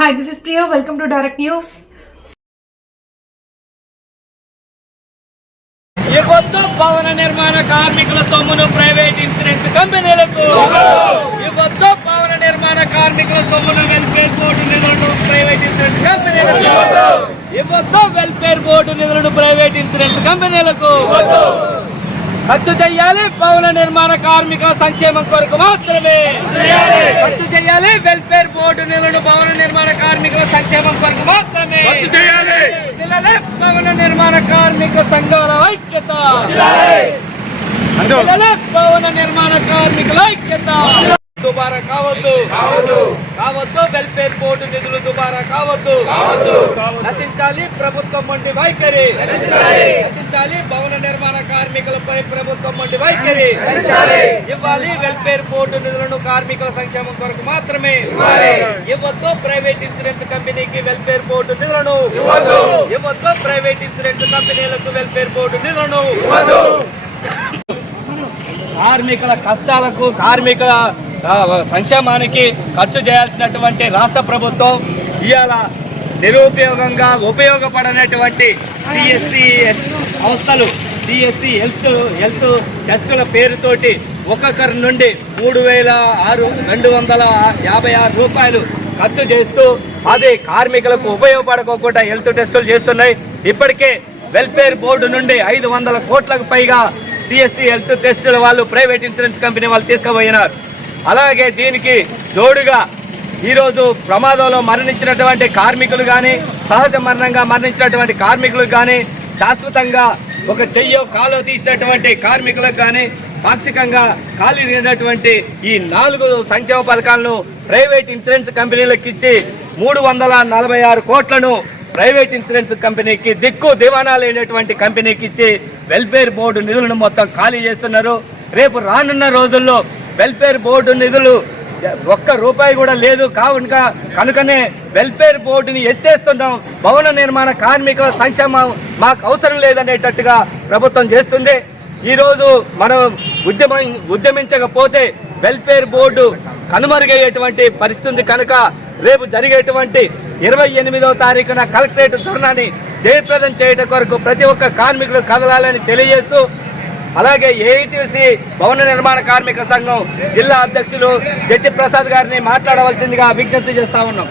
Hi this is Priya. Welcome to direct news ఇవ్వద్దు భవన నిర్మాణ కార్మికుల సొమ్మును ప్రైవేట్ ఇన్సూరెన్స్ కంపెనీలకు. ఇవ్వద్దు భవన నిర్మాణ కార్మికుల సొమ్మును వెల్ఫేర్ బోర్డు నిధులను ప్రైవేట్ ఇన్సూరెన్స్ కంపెనీలకు. ఇవ్వద్దు వెల్ఫేర్ బోర్డు నిధులను ప్రైవేట్ ఇన్సూరెన్స్ కంపెనీలకు. ఖర్చు చేయాలి భవన నిర్మాణ కార్మికుల సంక్షేమం కొరకు మాత్రమే. ఖర్చు చేయాలి వెల్ఫేర్ బోర్డు నిధులను భవన నిర్మాణ కార్మికుల సంక్షేమం కొరకు మాత్రమే. చేయాలి. భవన నిర్మాణ కార్మిక సంఘాల ఐక్యత. భవన నిర్మాణ కార్మికుల ఐక్యత. దుబారా కావద్దు. కావద్దు. వెల్ఫేర్ బోర్డు నిధులు దుబారా కావద్దు. నశించాలి ప్రభుత్వం వంటి వైఖరి. నశించాలి భవన కార్మికులపై ప్రభుత్వం వంటి వైఖరి. ఇవ్వాలి వెల్ఫేర్ బోర్డు నిధులను కార్మికుల సంక్షేమం కొరకు మాత్రమే. ఇవ్వద్దు ప్రైవేట్ ఇన్సూరెన్స్ కంపెనీకి వెల్ఫేర్ బోర్డు నిధులను. ఇవ్వద్దు. ప్రైవేట్ ఇన్సూరెన్స్ కంపెనీలకు వెల్ఫేర్ బోర్డు నిధులను. కార్మికుల కష్టాలకు కార్మికుల సంక్షేమానికి ఖర్చు చేయాల్సినటువంటి రాష్ట్ర ప్రభుత్వం ఇవాళ నిరుపయోగంగా ఉపయోగపడనటువంటి సిఎస్సి సంస్థలు సిఎస్సి హెల్త్ హెల్త్ టెస్టుల పేరుతోటి ఒక్కొక్కరి నుండి మూడు వేల ఆరు రెండు వందల యాభై ఆరు రూపాయలు ఖర్చు చేస్తూ అది కార్మికులకు ఉపయోగపడకోకుండా హెల్త్ టెస్టులు చేస్తున్నాయి. ఇప్పటికే వెల్ఫేర్ బోర్డు నుండి ఐదు వందల కోట్లకు పైగా సిఎస్సి హెల్త్ టెస్టుల వాళ్ళు ప్రైవేట్ ఇన్సూరెన్స్ కంపెనీ వాళ్ళు తీసుకుపోయినారు. అలాగే దీనికి జోడుగా ఈరోజు ప్రమాదంలో మరణించినటువంటి కార్మికులు కానీ సహజ మరణంగా మరణించినటువంటి కార్మికులు కానీ శాశ్వతంగా ఒక చెయ్యో కాలో తీసినటువంటి కార్మికులకు కానీ పాక్షికంగా ఖాళీ లేనటువంటి ఈ నాలుగు సంక్షేమ పథకాలను ప్రైవేట్ ఇన్సూరెన్స్ కంపెనీలకు ఇచ్చి మూడు వందల నలభై ఆరు కోట్లను ప్రైవేట్ ఇన్సూరెన్స్ కంపెనీకి దిక్కు దివానా లేనటువంటి కంపెనీకి ఇచ్చి వెల్ఫేర్ బోర్డు నిధులను మొత్తం ఖాళీ చేస్తున్నారు. రేపు రానున్న రోజుల్లో వెల్ఫేర్ బోర్డు నిధులు ఒక్క రూపాయి కూడా లేదు. కావున కనుకనే వెల్ఫేర్ బోర్డుని ఎత్తేస్తున్నాం. భవన నిర్మాణ కార్మికుల సంక్షేమం మాకు అవసరం లేదనేటట్టుగా ప్రభుత్వం చేస్తుంది. ఈరోజు మనం ఉద్యమ ఉద్యమించకపోతే వెల్ఫేర్ బోర్డు కనుమరుగయ్యేటువంటి పరిస్థితి కనుక రేపు జరిగేటువంటి ఇరవై ఎనిమిదవ తారీఖున కలెక్టరేట్ ధర్నాని జయప్రదం చేయడం కొరకు ప్రతి ఒక్క కార్మికులు కదలాలని తెలియజేస్తూ అలాగే ఏఐటీసీ భవన నిర్మాణ కార్మిక సంఘం జిల్లా అధ్యక్షులు జట్టి ప్రసాద్ గారిని మాట్లాడవలసిందిగా విజ్ఞప్తి చేస్తా ఉన్నాం.